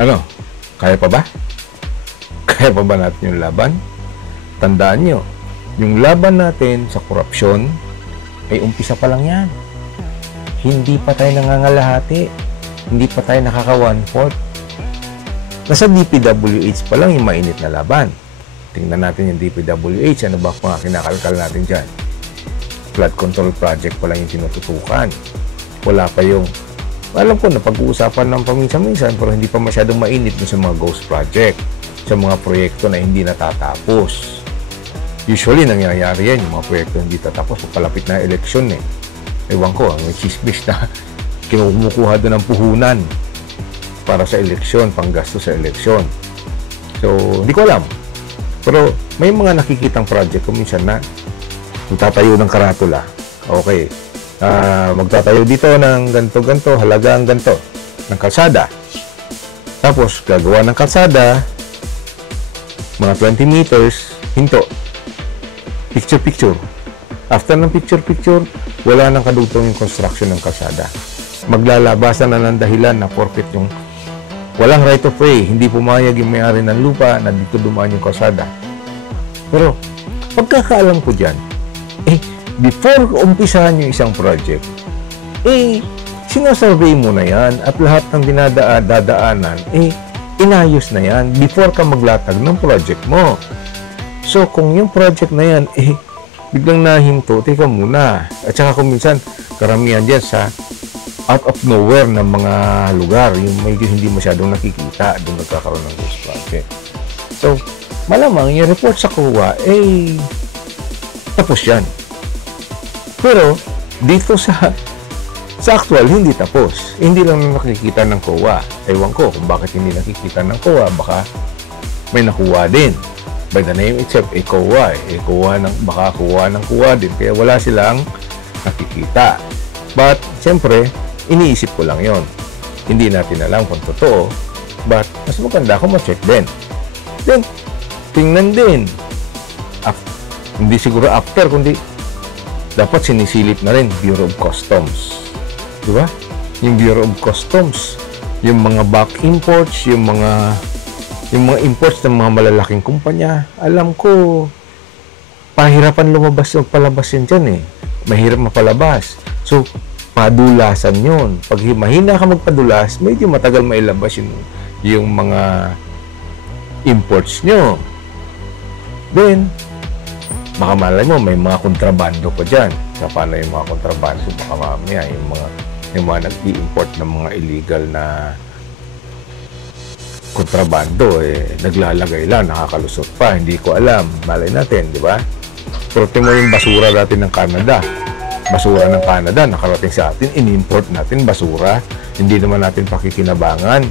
Ano? Kaya pa ba? Kaya pa ba natin yung laban? Tandaan nyo, yung laban natin sa korupsyon ay umpisa pa lang yan. Hindi pa tayo nangangalahati. Hindi pa tayo nakaka 1/4. Nasa DPWH pa lang yung mainit na laban. Tingnan natin yung DPWH. Ano ba mga kinakalkal natin dyan? Flood control project pa lang yung tinututukan. Wala pa yung, alam ko na pag-uusapan ng paminsan-minsan, pero hindi pa masyadong mainit sa mga ghost project, sa mga proyekto na hindi natatapos. Usually nangyayari yan, yung mga proyekto hindi tatapos papalapit na eleksyon eh. Ewan ko, may chismis na kinukumukuha doon ng puhunan para sa eleksyon, panggasto sa eleksyon. So, hindi ko alam. Pero may mga nakikitang project kung minsan na magtatayo ng karatula. Okay, magtatayo dito ng ganto-ganto, halagang ganto, ng kalsada. Tapos, gagawa ng kalsada, mga 20 meters, hinto. Picture-picture. After ng picture-picture, wala nang kadugtong yung construction ng kalsada. Maglalabasan na ng dahilan na forfeit yung walang right of way, hindi pumayag yung may-ari ng lupa na dito dumaan yung kalsada. Pero, pagkakaalam ko dyan, before umpisahan yung isang project, sinasurvey mo na yan at lahat ng dadaanan, inayos na yan before ka maglatag ng project mo. So, kung yung project na yan, biglang nahinto, teka muna. At saka kung minsan, karamihan dyan sa out of nowhere ng mga lugar, yung medyo hindi masyadong nakikita, doon nagkakaroon ng ghost project. So, malamang yung report sa COA, tapos yan. Pero, dito sa actual, hindi tapos. Hindi lang nakikita ng COA. Ewan ko kung bakit hindi nakikita ng COA, baka may nakuha din. By the name itself, COA. Baka kuha ng COA din. Kaya wala silang nakikita. But, siyempre, iniisip ko lang yon. Hindi natin alam kung totoo. But, mas maganda kung ma-check din. Then, tingnan din. Hindi siguro after, kundi dapat sinisilip na rin Bureau of Customs. Diba? Yung Bureau of Customs, yung mga back imports, yung mga imports ng mga malalaking kumpanya, alam ko, pahirapan lumabas o palabas yan dyan eh. Mahirap mapalabas. So, padulasan yun. Pag mahina ka magpadulas, medyo matagal mailabas yung mga imports nyo. Then, baka malay mo, may mga kontrabando pa dyan. So, paano yung mga kontrabando? Baka mamaya, yung mga nag-i-import ng mga illegal na kontrabando, naglalagay lang, nakakalusot pa, hindi ko alam. Malay natin, di ba? Pero tingnan mo yung basura natin ng Canada. Basura ng Canada, nakarating sa atin, in-import natin basura. Hindi naman natin pakikinabangan.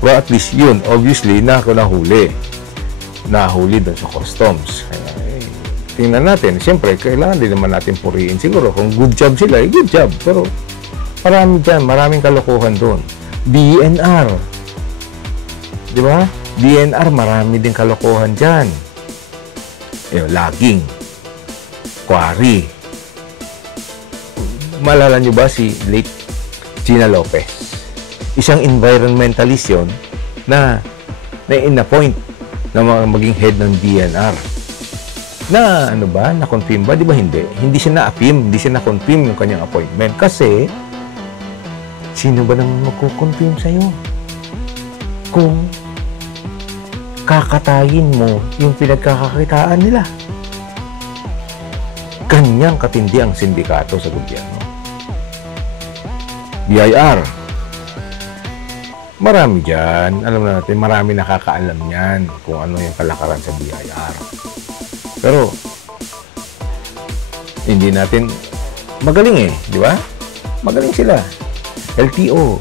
Pero at least yun, obviously, nahuli doon sa customs. Tingnan natin, siyempre, kailangan din naman natin purihin. Siguro, kung good job sila, good job. Pero, marami dyan, maraming kalokohan doon. DNR. Di ba? DNR, marami din kalokohan dyan. Logging. Quarry. Maalala nyo ba si late Gina Lopez? Isang environmentalist yun na in-appoint na maging head ng DNR. Na ano ba? Na-confirm ba? Di ba hindi? Hindi siya na-affirm. Hindi siya na-confirm yung kanyang appointment. Kasi, sino ba naman magkukonfirm sa'yo? Kung kakatayin mo yung pinagkakakitaan nila. Ganyang katindi ang sindikato sa gobyerno. BIR. Marami dyan. Alam na natin, marami nakakaalam yan kung ano yung kalakaran sa BIR. Pero, hindi natin magaling di ba? Magaling sila. LTO.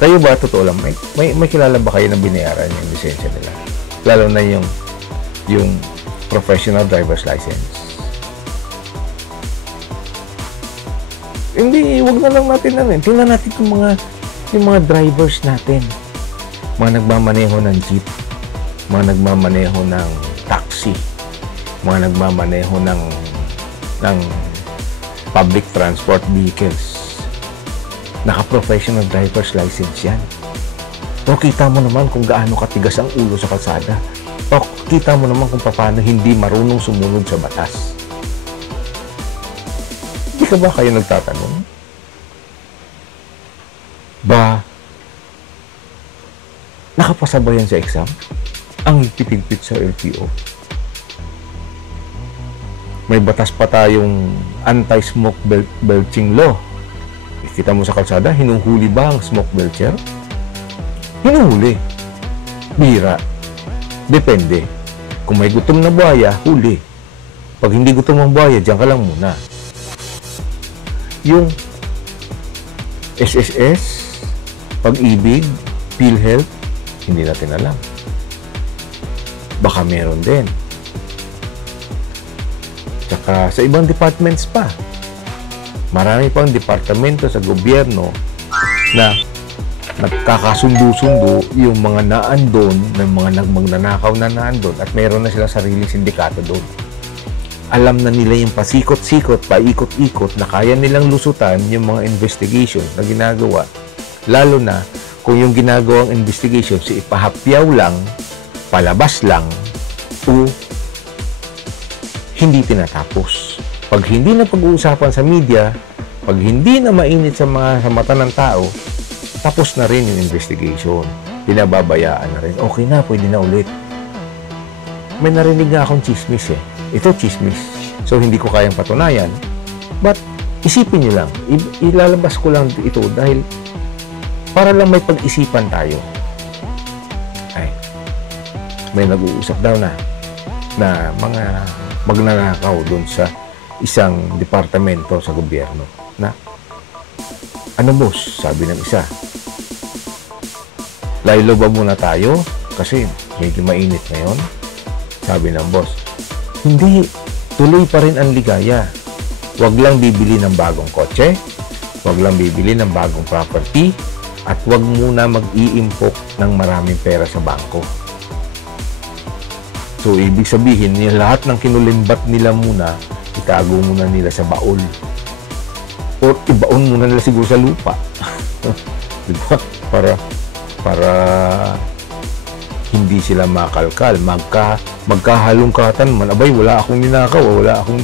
Tayo ba, totoo lang, may kilala ba kayo na binayaran yung lisensya nila? Lalo na yung professional driver's license. Hindi, wag na lang natin tingnan natin yung mga drivers natin. Mga nagmamaneho ng jeep, mga nagmamaneho ng taxi, mga nagmamaneho ng public transport vehicles. Naka-professional driver's license yan. O kita mo naman kung gaano katigas ang ulo sa kalsada. O kita mo naman kung paano hindi marunong sumunod sa batas. Hindi ka ba kayo nagtatanong? Ba, nakapasa ba yan sa exam? Ang higpit-higpit sa LTO. May batas pa tayong anti-smoke belching law. Kita mo sa kalsada, hinuhuli ba ang smoke belcher? Hinuhuli. Bira. Depende. Kung may gutom na buhaya, huli. Pag hindi gutom ang buhaya, diyan ka lang muna. Yung SSS, Pag-ibig, PhilHealth, hindi natin alam. Baka meron din. Tsaka sa ibang departments pa. Marami pang departamento sa gobyerno na nagkakasundo-sundo yung mga naandon, ng mga magnanakaw na naandon at meron na silang sariling sindikato doon. Alam na nila yung pasikot-sikot, paikot-ikot na kaya nilang lusutan yung mga investigation na ginagawa. Lalo na kung yung ginagawang investigation si ipahapyaw lang, palabas lang, o hindi tinatapos. Pag hindi na pag-uusapan sa media, pag hindi na mainit sa mata ng tao, tapos na rin yung investigation. Pinababayaan na rin. Okay na, pwede na ulit. May narinig nga akong chismis eh. Ito chismis. So, hindi ko kayang patunayan. But, isipin nyo lang. Ilalabas ko lang ito dahil para lang may pag-isipan tayo. Ay, may nag-uusap daw na mga magnanakaw doon sa isang departamento sa gobyerno na ano boss, sabi ng isa, laylo ba muna tayo kasi medyo mainit ngayon? Sabi ng boss, hindi, tuloy pa rin ang ligaya. Huwag lang bibili ng bagong kotse, huwag lang bibili ng bagong property, at huwag muna mag-iimpok ng maraming pera sa bangko. So, ibig sabihin, lahat ng kinulimbat nila muna, itago muna nila sa baol. O ibaon muna nila siguro sa lupa. Diba? Para hindi sila makalkal. Magkahalungkatan man. Abay, wala akong ninakaw.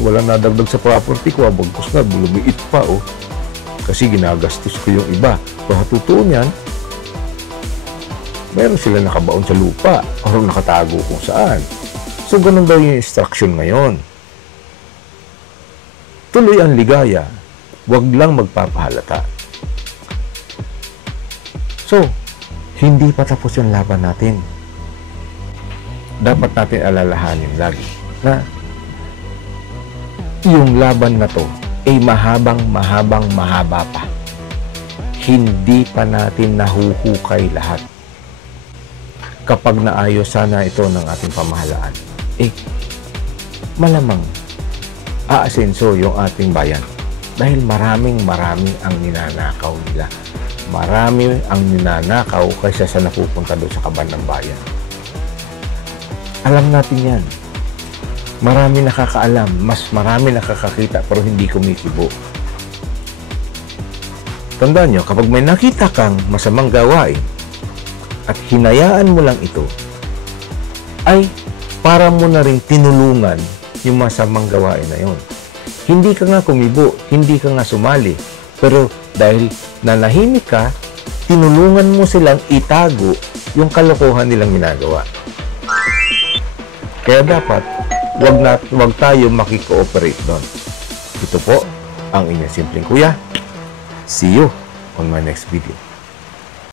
Wala nadagdag sa property ko. Bagkus na, bulumiit pa. Oh. Kasi ginagastos ko yung iba. Kung totoo niyan, meron sila nakabaon sa lupa o nakatago kung saan. So, ganun daw yung instruction ngayon. Tuloy ang ligaya. Huwag lang magpapahalata. So, hindi pa tapos yung laban natin. Dapat natin alalahanin lagi na yung laban na to ay mahaba pa. Hindi pa natin nahuhukay lahat. Kapag naayos sana ito ng ating pamahalaan, malamang aasenso yung ating bayan. Dahil maraming ang ninanakaw nila. Marami ang ninanakaw kaysa sa napupunta doon sa kaban ng bayan. Alam natin yan. Marami nakakaalam, mas marami nakakakita pero hindi kumikibo. Tandaan nyo, kapag may nakita kang masamang gawain at hinayaan mo lang ito, ay para mo na rin tinulungan yung masamang gawain na yun. Hindi ka nga kumibo, hindi ka nga sumali, pero dahil nanahimik ka, tinulungan mo silang itago yung kalokohan nilang ginagawa. Kaya dapat, wag tayo makikooperate doon. Ito po ang inyong simpleng kuya. See you on my next video.